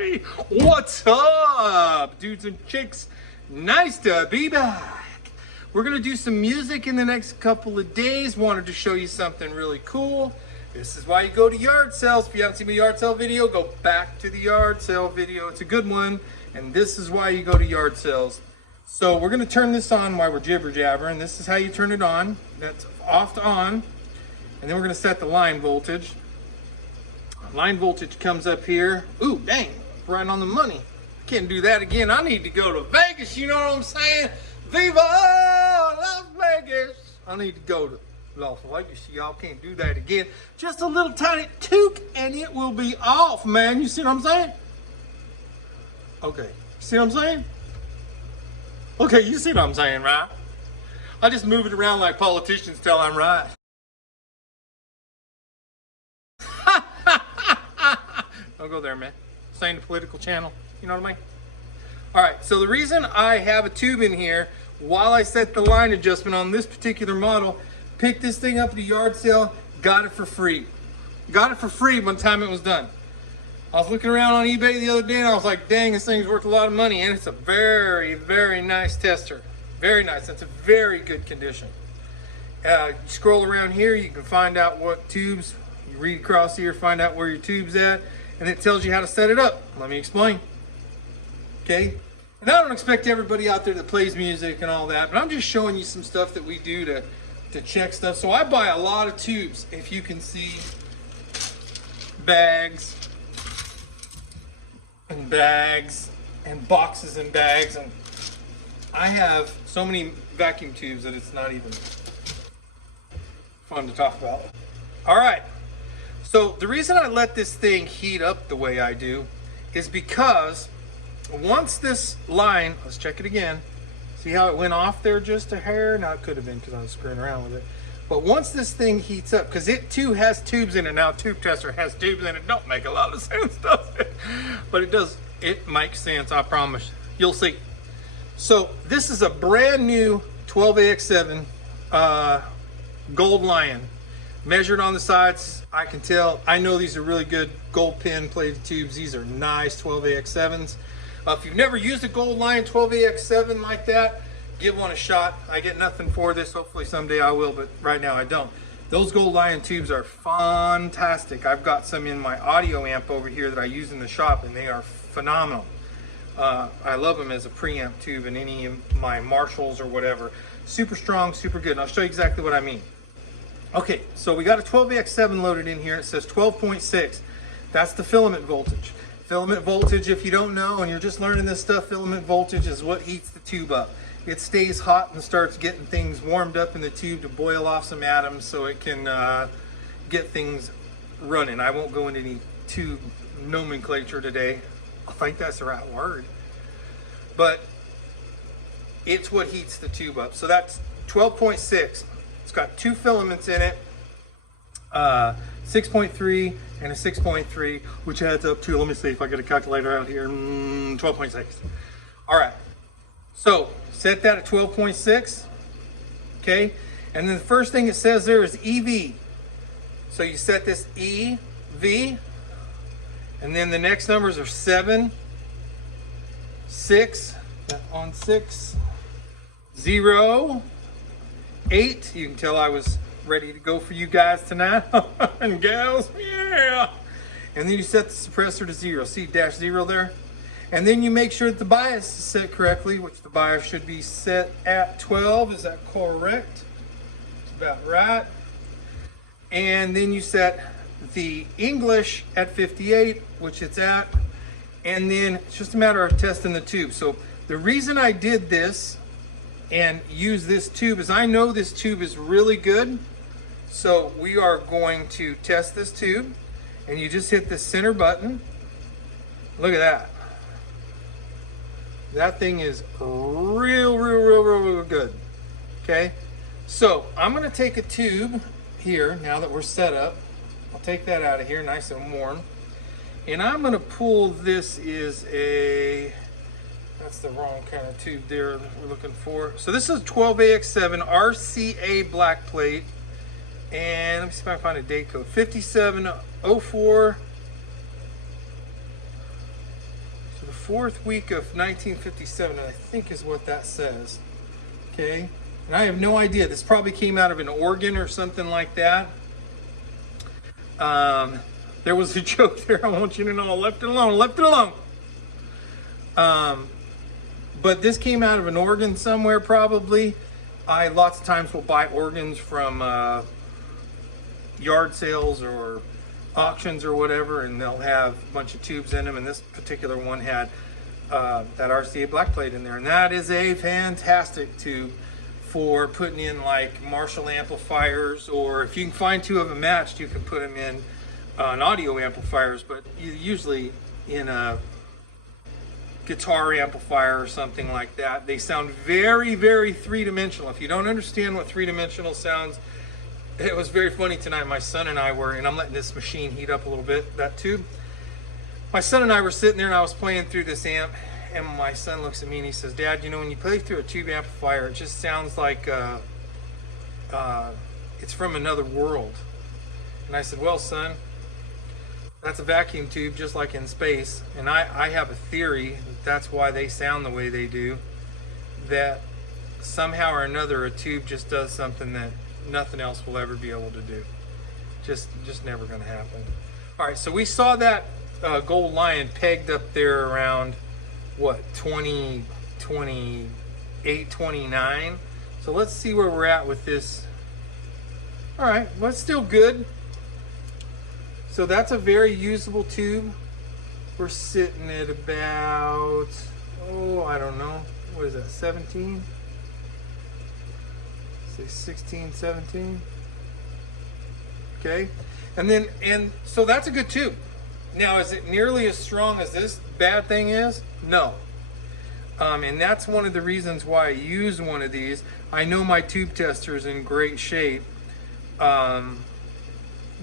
everybody. What's up, dudes and chicks? Nice to be back. We're gonna do some music in the next couple of days. Wanted to show you something really cool. This is why you go to yard sales. If you haven't seen my yard sale video, go back to the yard sale video. It's a good one. And this is why you go to yard sales. So we're gonna turn this on while we're jibber jabbering. This is how you turn it on. That's off to on. And then we're gonna set the line voltage. Line voltage comes up here. Ooh, dang, right on the money. Can't do that again. I need to go to Vegas, you know what I'm saying? Viva Las Vegas. I need to go to Las Vegas. Y'all can't do that again. Just a little tiny toque and it will be off, man. You see what I'm saying? Okay, see what I'm saying? Okay, you see what I'm saying, right? I just move it around like politicians till I'm right. Don't go there, man. This ain't a political channel. You know what I mean? All right, so the reason I have a tube in here while I set the line adjustment on this particular model, picked this thing up at a yard sale, got it for free. Got it for free by the time it was done. I was looking around on eBay the other day and I was like, dang, this thing's worth a lot of money. And it's a very, very nice tester. Very nice. It's a very good condition. You scroll around here, you can find out what tubes, you read across here, find out where your tube's at, and it tells you how to set it up. Let me explain. Okay? And I don't expect everybody out there that plays music and all that, but I'm just showing you some stuff that we do to check stuff. So I buy a lot of tubes, if you can see, bags and bags and boxes and bags, and I have so many vacuum tubes that it's not even fun to talk about. All right, so the reason I let this thing heat up the way I do is because once this line, let's check it again, see how it went off there just a hair? Now it could have been because I was screwing around with it. But once this thing heats up, because it too has tubes in it now, tube tester has tubes in it, don't make a lot of sense, does it? But it does, it makes sense, I promise. You'll see. So this is a brand new 12AX7 Gold Lion. Measured on the sides, I can tell, I know these are really good gold pin plated tubes. These are nice 12AX7s. If you've never used a Gold Lion 12AX7 like that, give one a shot. I get nothing for this. Hopefully someday I will, but right now I don't. Those Gold Lion tubes are fantastic. I've got some in my audio amp over here that I use in the shop, and they are phenomenal. I love them as a preamp tube in any of my Marshalls or whatever. Super strong, super good. And I'll show you exactly what I mean. Okay, so we got a 12AX7 loaded in here. It says 12.6. That's the filament voltage. Filament voltage, if you don't know and you're just learning this stuff, filament voltage is what heats the tube up. It stays hot and starts getting things warmed up in the tube to boil off some atoms so it can get things running. I won't go into any tube nomenclature today. I think that's the right word. But it's what heats the tube up. So that's 12.6. It's got two filaments in it, 6.3 and a 6.3, which adds up to, let me see if I get a calculator out here, 12.6. All right, so set that at 12.6, okay? And then the first thing it says there is EV. So you set this EV, and then the next numbers are 7, 6, on 6, 0, 8. You can tell I was ready to go for you guys tonight and gals, yeah. And then you set the suppressor to 0. See -0 there? And then you make sure that the bias is set correctly, which the bias should be set at 12. Is that correct? It's about right. And then you set the English at 58, which it's at. And then it's just a matter of testing the tube. So the reason I did this and use this tube is I know this tube is really good. So we are going to test this tube, and you just hit the center button. Look at that. That thing is real good. Okay, so I'm gonna take a tube here now that we're set up. I'll take that out of here nice and warm, and I'm gonna pull, this is a, that's the wrong kind of tube there we're looking for. So this is 12AX7 RCA black plate, and let me see if I can find a date code, 5704 4th week of 1957, I think is what that says. Okay, and I have no idea. This probably came out of an organ or something like that. There was a joke there. I want you to know. I left it alone. Left it alone. But this came out of an organ somewhere, probably. I lots of times will buy organs from yard sales or auctions or whatever, and they'll have a bunch of tubes in them. And this particular one had that RCA black plate in there, and that is a fantastic tube for putting in like Marshall amplifiers, or if you can find 2 of them matched, you can put them in an audio amplifiers, but usually in a guitar amplifier or something like that. They sound very, very three-dimensional. If you don't understand what three-dimensional sounds, it was very funny tonight. My son and I were, and I'm letting this machine heat up a little bit, that tube. My son and I were sitting there, and I was playing through this amp, and my son looks at me and he says, "Dad, you know, when you play through a tube amplifier, it just sounds like it's from another world." And I said, "Well, son, that's a vacuum tube just like in space, and I have a theory that's why they sound the way they do, that somehow or another a tube just does something that nothing else will ever be able to do. Just never going to happen." All right, so we saw that Gold Lion pegged up there around, what, 20, 28, 29. So let's see where we're at with this. All right, well, it's still good. So that's a very usable tube. We're sitting at about, oh, I don't know, what is that, 17? Say 16, 17. Okay, and so that's a good tube. Now, is it nearly as strong as this bad thing is? No. And that's one of the reasons why I use one of these. I know my tube tester is in great shape,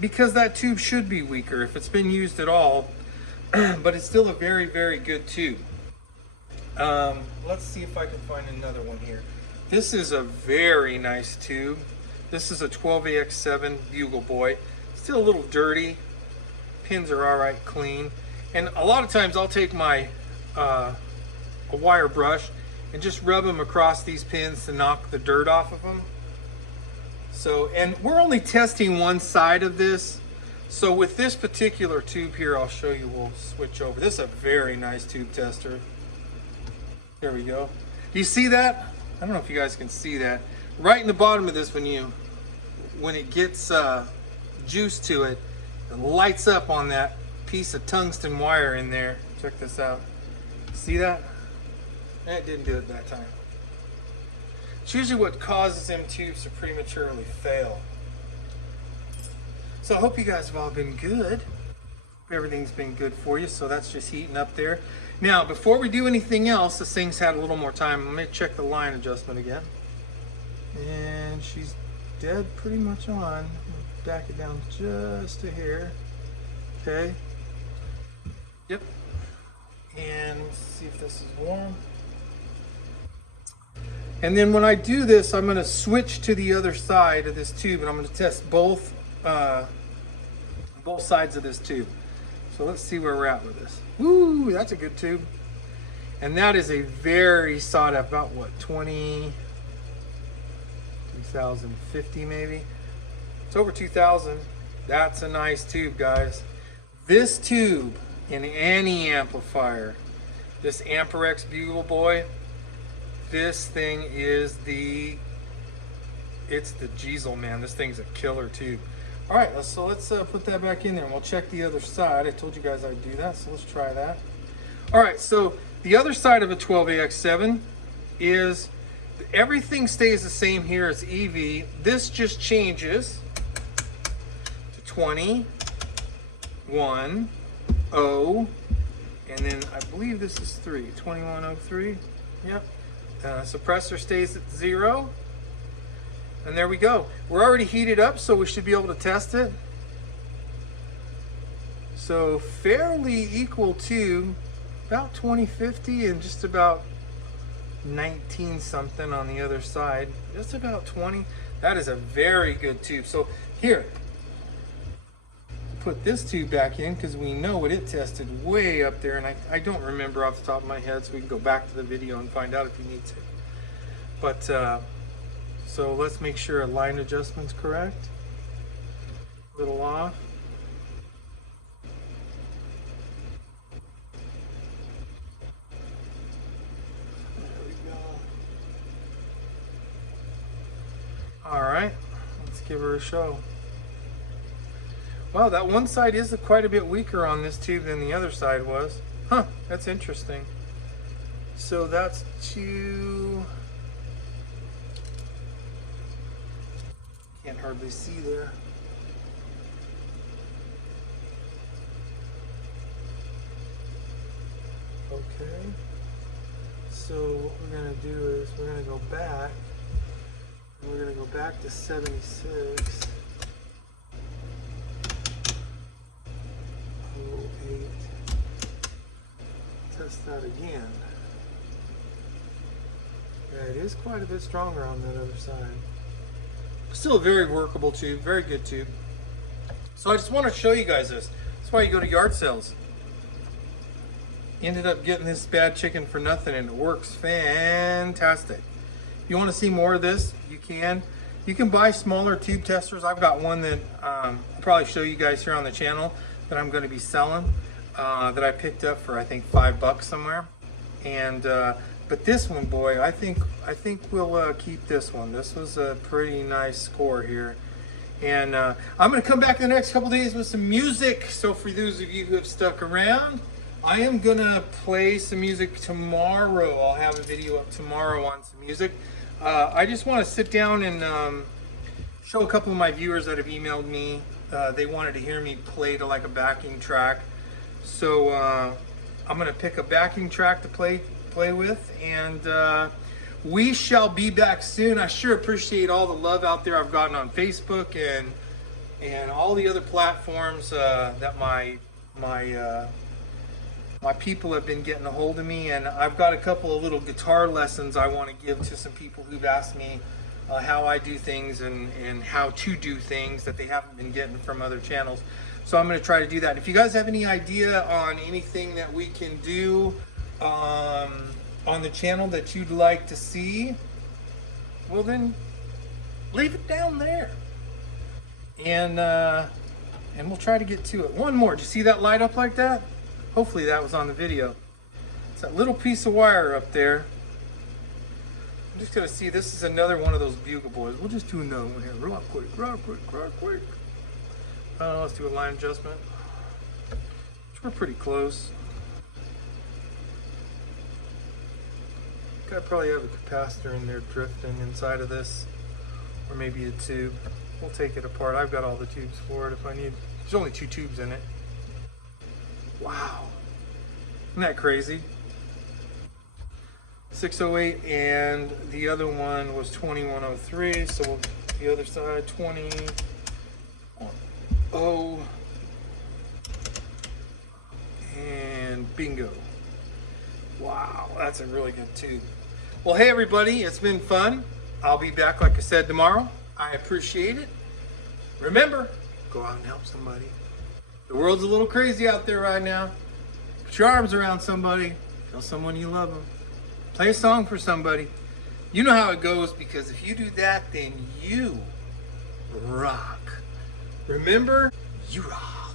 because that tube should be weaker if it's been used at all, but it's still a very, very good tube. Let's see if I can find another one here. This is a very nice tube. This is a 12AX7 Bugle Boy. Still a little dirty. Pins are all right clean. And a lot of times I'll take my a wire brush and just rub them across these pins to knock the dirt off of them. So, and we're only testing one side of this. So with this particular tube here, I'll show you, we'll switch over. This is a very nice tube tester. There we go. Do you see that? I don't know if you guys can see that. Right in the bottom of this, when it gets juice to it, it lights up on that piece of tungsten wire in there. Check this out. See that? It didn't do it that time. It's usually what causes them tubes to prematurely fail. So I hope you guys have all been good. Everything's been good for you. So that's just heating up there. Now, before we do anything else, this thing's had a little more time. Let me check the line adjustment again. And she's dead pretty much on. Back it down just a hair. Okay. Yep. And let's see if this is warm. And then when I do this, I'm going to switch to the other side of this tube, and I'm going to test both sides of this tube. So let's see where we're at with this. Woo, that's a good tube. And that is a very sought after, about what, 2050 maybe? It's over 2000. That's a nice tube, guys. This tube in any amplifier, this Amperex Bugle Boy, this thing is it's the Diesel, man. This thing's a killer tube. All right, so let's put that back in there, and we'll check the other side. I told you guys I'd do that, so let's try that. All right, so the other side of a 12AX7 is everything stays the same here as EV. This just changes to 20, 1, 0, and then I believe this is 3, 2103. Yep. Suppressor stays at 0. And there we go. We're already heated up, so we should be able to test it. So fairly equal to about 2050 and just about 19 something on the other side. Just about 20. That is a very good tube. So here, put this tube back in because we know what it tested way up there, and I don't remember off the top of my head, so we can go back to the video and find out if you need to. But so let's make sure a line adjustment's correct. A little off. There we go. All right, let's give her a show. Wow, that one side is quite a bit weaker on this tube than the other side was. Huh, that's interesting. So that's two... Can't hardly see there. Okay. So what we're going to do is we're going to go back. And we're going to go back to 76. 08. Test that again. Yeah, it is quite a bit stronger on that other side. Still a very workable tube, very good tube. So I just want to show you guys this. That's why you go to yard sales. Ended up getting this bad chicken for nothing, and it works fantastic. If you want to see more of this, you can. You can buy smaller tube testers. I've got one that I'll probably show you guys here on the channel that I'm going to be selling, that I picked up for I think $5 somewhere. And but this one, boy, I think we'll keep this one. This was a pretty nice score here. And I'm going to come back in the next couple days with some music. So for those of you who have stuck around, I am going to play some music tomorrow. I'll have a video up tomorrow on some music. I just want to sit down and show a couple of my viewers that have emailed me. They wanted to hear me play to like a backing track. So I'm going to pick a backing track to play with, and we shall be back soon. I sure appreciate all the love out there I've gotten on Facebook and all the other platforms that my people have been getting a hold of me. And I've got a couple of little guitar lessons I want to give to some people who've asked me how I do things and how to do things that they haven't been getting from other channels. So I'm going to try to do that. If you guys have any idea on anything that we can do on the channel that you'd like to see, well then leave it down there, and we'll try to get to it. One more. Did you see that light up like that? Hopefully that was on the video. It's that little piece of wire up there. I'm just gonna see. This is another one of those bugle boys. We'll just do another one here real quick. Let's do a line adjustment. We're pretty close. I probably have a capacitor in there drifting inside of this, or maybe a tube. We'll take it apart. I've got all the tubes for it if I need. There's only 2 tubes in it. Wow, isn't that crazy? 608, and the other one was 2103. So the other side 2010, and bingo. Wow, that's a really good tube. Well, hey everybody, it's been fun. I'll be back, like I said, tomorrow. I appreciate it. Remember, go out and help somebody. The world's a little crazy out there right now. Put your arms around somebody. Tell someone you love them. Play a song for somebody. You know how it goes, because if you do that, then you rock. Remember, you rock.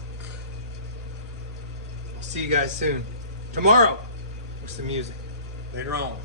I'll see you guys soon. Tomorrow with some music. Later on.